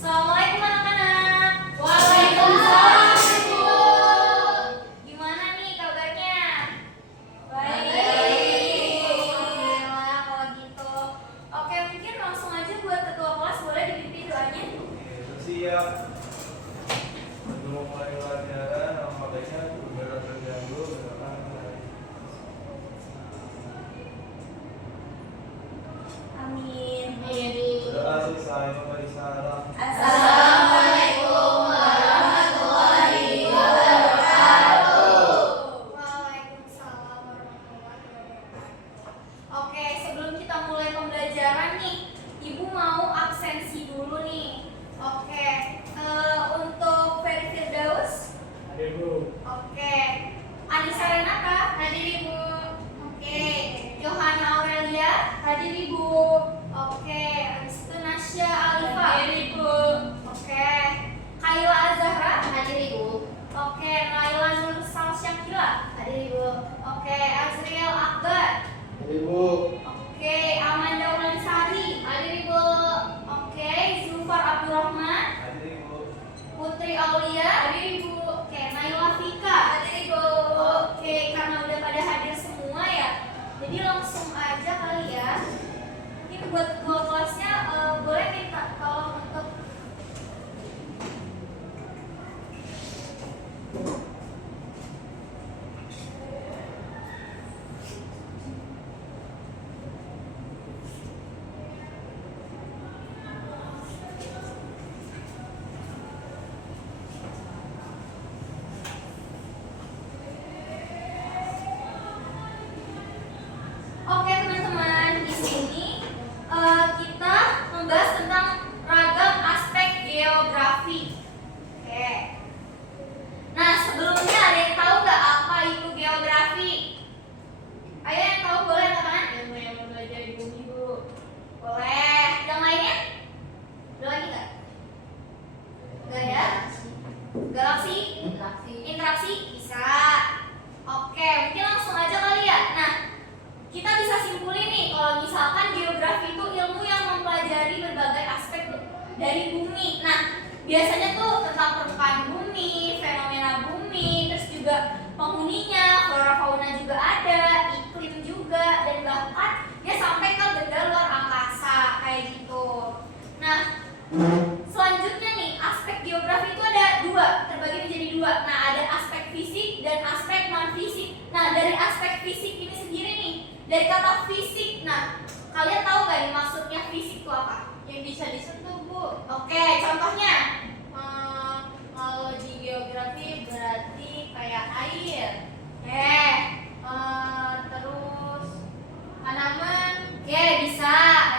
Assalamualaikum anak-anak. Waalaikumsalam, Ibu. Gimana nih kabarnya? Baik. Alhamdulillah kalau gitu. Oke, mungkin langsung aja buat ketua kelas boleh dipimpin doanya. Siap. Sebelum mulai pelajaran, makanya berat terganggu. Amin. Doa selesai, memberi salam. Assalamualaikum warahmatullahi wabarakatuh. Waalaikumsalam warahmatullahi wabarakatuh. Oke, sebelum kita mulai pembelajaran nih, Ibu mau absensi dulu nih. Oke, untuk Ferry Firdaus. Hadir, Bu. Oke, Anissa Renata. Hadir Ibu. Oke, Johanna Aurelia. Hadir Ibu. Oke, habis itu Nasya Alifa. Hadir Ibu. Oke, Kayla Azahra. Hadir Ibu. Oke, Naila Nur Syakila. Hadir Ibu. Oke, Azriel Akbar. Hadir, Bu. Oke, Amanda Ulansari. Hadir Ibu. Oke, Zulfar Abdurrahman. Hadir, Bu. Putri Aulia. Hadir Ibu. Oke, Naila Fika. Hadir Ibu. Oke, karena udah pada hadir semua ya, jadi langsung aja kali ya. Ini buat ketua kelasnya boleh minta tolong untuk Oke teman-teman, di sini kita membahas tentang ragam aspek geografi. Oke. Nah sebelumnya ada yang tahu nggak apa itu geografi? Ayo yang tahu boleh teman? Ilmu yang mempelajari bumi, Bu. Boleh. Yang lainnya? Ada lagi nggak? Nggak ada? Galaksi? Interaksi? Bisa. Oke, mungkin langsung aja kali ya. Nah, kita bisa simpulin nih kalau misalkan geografi itu ilmu yang mempelajari berbagai aspek dari bumi. Nah, biasanya tuh tentang permukaan bumi, fenomena bumi, terus juga penghuninya, flora fauna juga ada, iklim juga, dan bahkan ya sampai ke benda luar angkasa kayak gitu. Nah, selanjutnya nih aspek geografi itu ada dua, terbagi menjadi dua. Nah, ada aspek fisik dan aspek non fisik. Nah, dari aspek fisik ini sendiri nih, dari kata fisik. Nah, kalian tahu gak nih maksudnya fisik itu apa? Yang bisa disentuh, Bu. Oke, contohnya. Kalau di geografi berarti kayak air. Terus tanaman, Oke, bisa.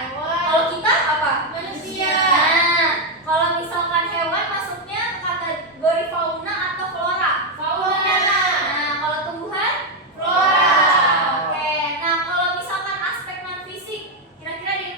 hewan, Kalau kita apa? manusia. Nah, kalau misalkan hewan masuknya kategori fauna atau flora? Fauna. Nah, kalau tumbuhan? Flora. Oke, nah kalau misalkan aspek non fisik, kira-kira ada yang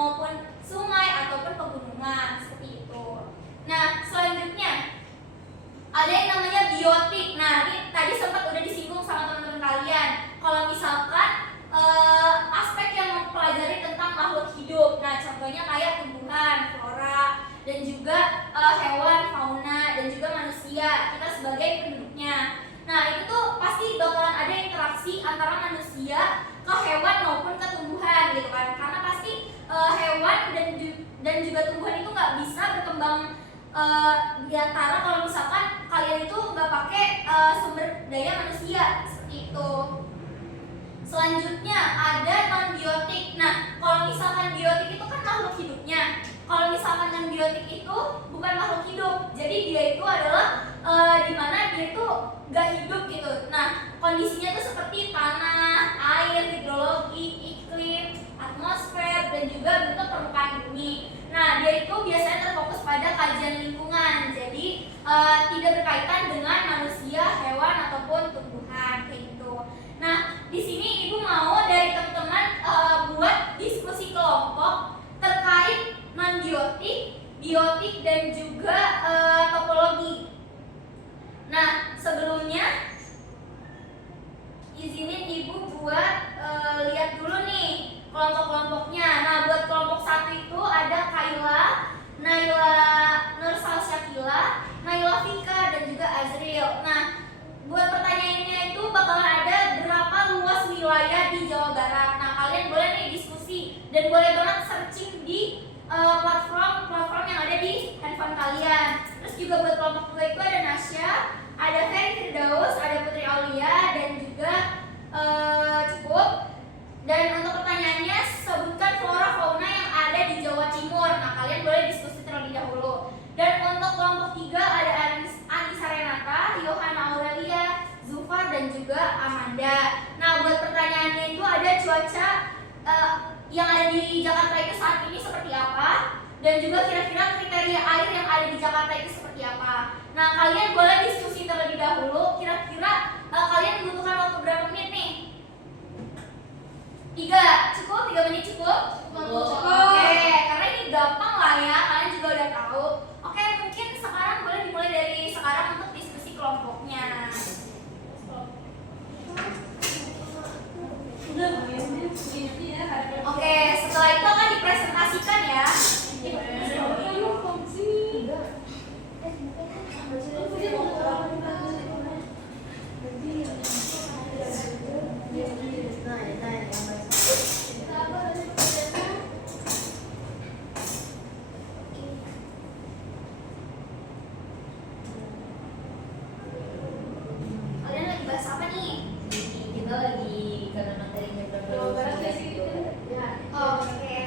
maupun sungai ataupun pegunungan seperti itu. Nah, selanjutnya ada yang namanya biotik. Nah, ini tadi sempat udah disinggung sama teman-teman kalian. Kalau misalkan aspek yang mempelajari tentang makhluk hidup. Nah, contohnya kayak tumbuhan, flora, dan juga hewan, fauna, dan juga manusia. Kita sebagai penduduknya. Nah, itu tuh pasti bakalan ada interaksi antara manusia ke hewan maupun ke tumbuhan gitu kan. Karena pasti hewan dan juga tumbuhan itu nggak bisa berkembang di antara kalau misalkan kalian itu nggak pakai sumber daya manusia seperti itu. Selanjutnya ada non-biotik. Nah, kalau misalkan biotik itu kan makhluk hidupnya. Kalau misalkan non-biotik itu bukan makhluk hidup. Jadi dia itu adalah dimana dia itu nggak hidup gitu. Nah, kondisinya itu seperti tanah, air, hidrologi, iklim, atmosfer, dan juga bentuk permukaan bumi. Nah, dia itu biasanya terfokus pada kajian lingkungan. Jadi tidak berkaitan dengan manusia, hewan ataupun tumbuhan kayak gitu. Nah, di sini ibu mau dari teman-teman buat diskusi kelompok terkait non-biotik, biotik, dan juga topologi. Nah, sebelumnya izinin ibu buat lihat dulu nih kelompok-kelompoknya. Nah, buat kelompok 1 itu ada Kayla, Naila Nursalsyakila, Naila Fika, dan juga Azril. Nah, buat pertanyaannya itu bakalan ada berapa luas wilayah di Jawa Barat. Nah, kalian boleh nih diskusi dan boleh banget searching di platform yang ada di handphone kalian. Terus juga buat kelompok 2 itu ada Nasya, ada Ferry Firdaus, ada Putri Aulia, dan juga cukup. Dan untuk pertanyaannya, sebutkan flora fauna yang ada di Jawa Timur. Nah, kalian boleh diskusi terlebih dahulu. Dan untuk kelompok 3 ada Anissa Renata, Yohana Aurelia, Zufar, dan juga Amanda. Nah, buat pertanyaannya itu ada cuaca yang ada di Jakarta itu saat ini seperti apa, dan juga kira-kira kriteria air yang ada di Jakarta itu seperti apa. Nah, kalian boleh diskusi terlebih dahulu. Kira-kira kalian membutuhkan waktu berapa menit nih? 3 cukup? 3 menit cukup? Oke, karena ini gampang lah ya, kalian juga udah tahu. Oke, mungkin sekarang boleh dimulai dari sekarang untuk diskusi kelompoknya. Oke, setelah itu akan dipresentasikan ya. Kalian lagi bahas apa nih? Kita lagi karena materinya belum Oke.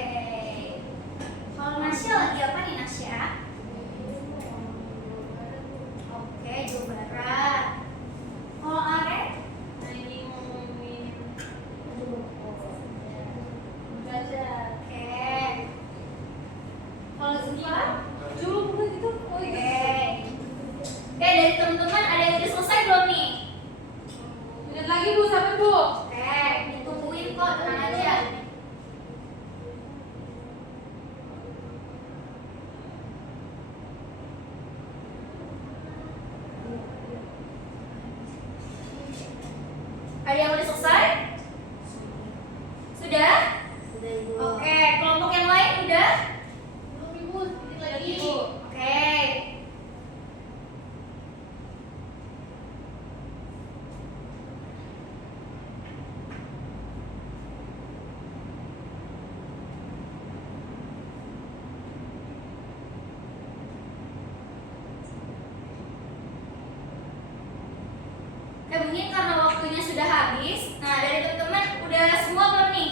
Kalau Nasya lagi apa nih Nasya? Oke, Jawa Barat. Kalau Are? Nah, ini ngomongin Oke. Kalau Zulfa? dulu bukan gitu. Oke. Oke, dari teman-teman ada yang udah selesai belum nih? Lihat lagi Bu, sampai Bu. Oke, ditungguin kok, tenang aja. Ada yang udah selesai? Sudah? Oke, kelompok yang lain udah? Belum Ibu, sedikit lagi. Oke. Mungkin karena waktunya sudah habis. Nah, dari teman-teman udah semua belum nih?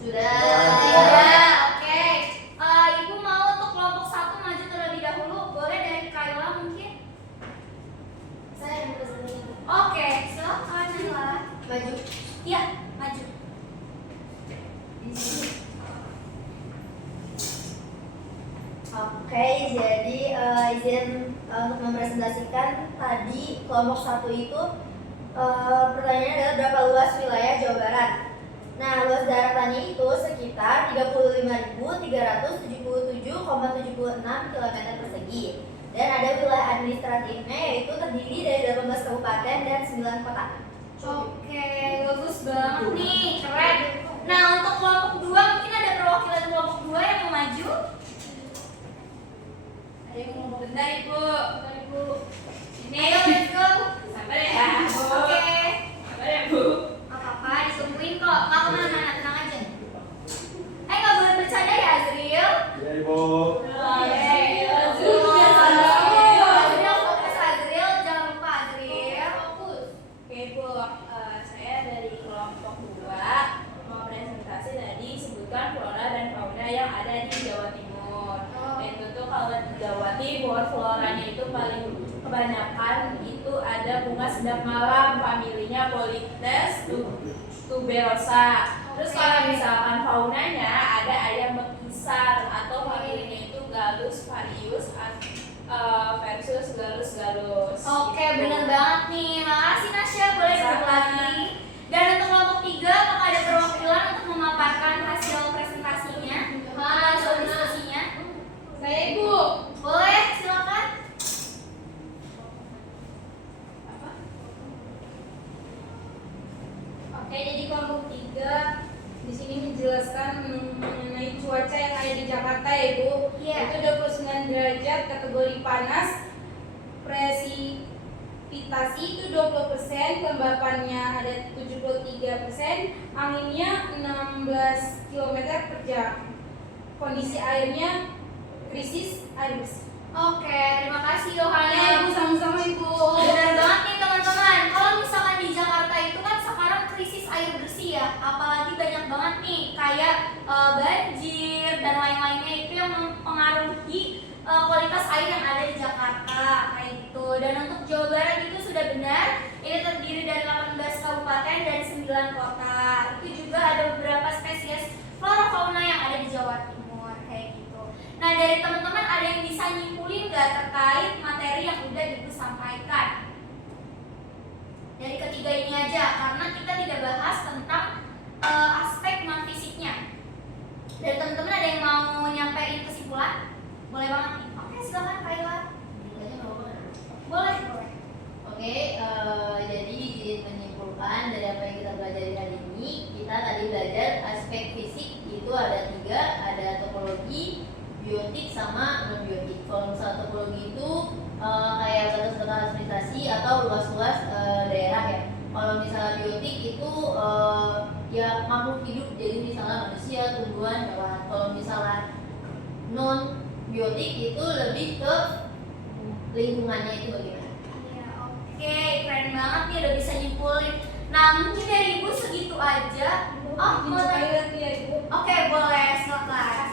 Sudah. Oke. Ibu mau untuk kelompok 1 maju terlebih dahulu. Boleh dari Kayla mungkin? Saya yang berani. Oke, silakan Kayla. Maju. Iya, maju. Di sini. Oke, jadi izin untuk mempresentasikan tadi kelompok 1 itu pertanyaannya adalah berapa luas wilayah Jawa Barat. Nah, luas daratannya itu sekitar 35.377,76 km persegi. Dan ada wilayah administratifnya yaitu terdiri dari 18 kabupaten dan 9 kota. Oke, bagus banget nih, keren. Nah, untuk kelompok 2 mungkin ada perwakilan kelompok 2 yang mau maju. Ada yang mau bentar Ibu. Bentar Ibu. Ini ayo, let's go. Sabar ya. Oke. Sabar ya Bu. Gak apa-apa, ditungguin kok. Gak kemana-mana, tenang aja. Gak boleh bercanda ya, Azril? Ya Ibu. Azril, fokus Azril. Jangan lupa Azril. Oke Bu, saya dari kelompok 2 mau presentasi tadi sebutkan flora dan fauna yang ada di Jawa Timur. Dan tentu kalau di Jawa Timur floranya itu paling kebanyakan itu ada bunga sedap malam, familinya Polyptes tuberosa. Terus kalau misalkan faunanya ada ayam bekisar atau familinya itu Gallus varius versus Gallus gallus. Oke, bener banget nih. Makasih Nasya, boleh duduk lagi. Dan untuk kelompok 3, apakah ada perwakilan untuk memaparkan hasil presentasinya? Hasil diskusinya? Saya Ibu. Boleh, silakan. Oke, jadi kelompok 3 di sini menjelaskan mengenai cuaca yang ada di Jakarta ya Bu. Iya. Itu 29 derajat kategori panas, presipitasi itu 20%, kelembapannya ada 73%, anginnya 16 km per jam. Kondisi airnya krisis air bersih. Oke, terima kasih Ya Yohana. Ibu, sama-sama Ibu. Benar banget nih teman-teman. Kalau misalkan di Jakarta itu kan sekarang krisis air bersih ya, apalagi banyak banget nih kayak banjir dan lain-lainnya itu yang mempengaruhi kualitas air yang ada di Jakarta kayak gitu. Dan untuk Jawa Barat itu sudah benar, ini terdiri dari 18 kabupaten dan 9 kota. Itu juga ada beberapa spesies flora fauna yang ada di Jawa Timur kayak gitu. Nah, dari teman-teman ada yang bisa nyimpulin nggak terkait materi yang udah Ibu sampaikan? Dari ketiga ini aja, karena kita tidak bahas tentang aspek non fisiknya. Dari teman-teman ada yang mau nyampein kesimpulan? Boleh banget nih. Oke, silakan Kayla. Boleh, boleh. Oke, jadi izin menyimpulkan dari apa yang kita pelajari hari ini. Kita tadi belajar aspek fisik itu ada 3, ada topologi, biotik sama non biotik. Kalau misalnya topologi itu kayak batas-batas administrasi atau luas-luas daerah ya. Kalau misalnya biotik itu ya makhluk hidup, jadi misalnya manusia, tumbuhan, hewan. Kalau misalnya non biotik itu lebih ke lingkungannya itu bagaimana. Iya, oke, keren banget nih udah bisa nyimpulin. Nah, mungkin dari Ibu segitu aja. Oh, boleh. Toilet ya Ibu. Oke, boleh, silakan.